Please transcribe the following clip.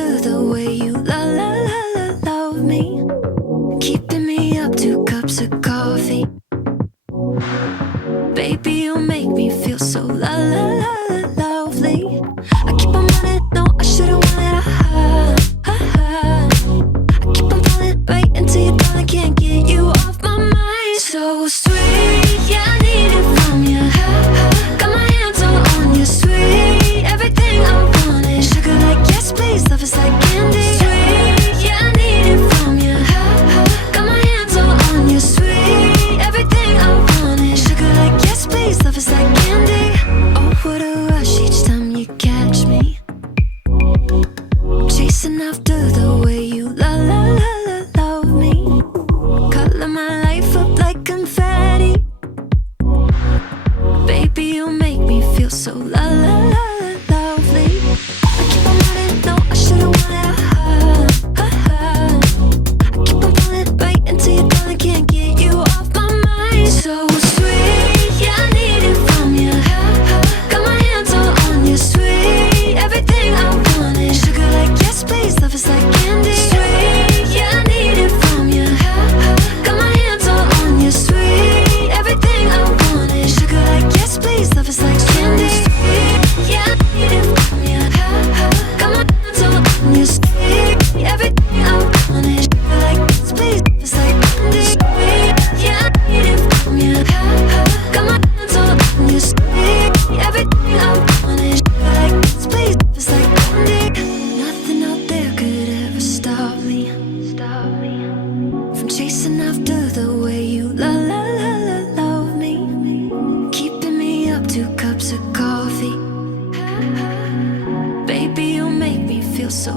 after the way you love me, keeping me up 2 cups of coffee. Baby, you make me feel so lovely. I keep on wanting, no, I should've wanted I keep on falling right into your thought, I can't get you off my mind. So sweet, yeah, I need it from you. Got my hands all on you, sweet. Everything I want is sugar like yes, please. Love is like candy. Sweet, yeah, I need it from you. Got my hands all on you, sweet. Everything I want is sugar like yes, please. Love is like candy. Oh, what a rush each time you catch me, chasing after the way you love me. Color my life up like confetti. Baby, you make me feel so lovely. I keep on wanting, no, I should've wanted I keep on falling right into your thought, I can't get you off my mind. So sweet, yeah, I need it from you. Got my hands all on you, sweet. Everything I want is sugar like yes, please. Love is like candy. Sweet, yeah, I need it from you. Got my hands all on you, sweet. Everything I want is sugar like yes, please. Love is like candy. Yeah, I need it from you. Got my hands all on you, sweet. Everything I want is sugar like yes, please. Love is like candy. Yeah, I need it from you. Got my hands all on you, sweet. Everything I want is sugar like yes, please. Love is like candy. Nothing out there could ever stop me from chasing after the way you love me, keeping me up 2 cups of coffee. Baby, you make me feel so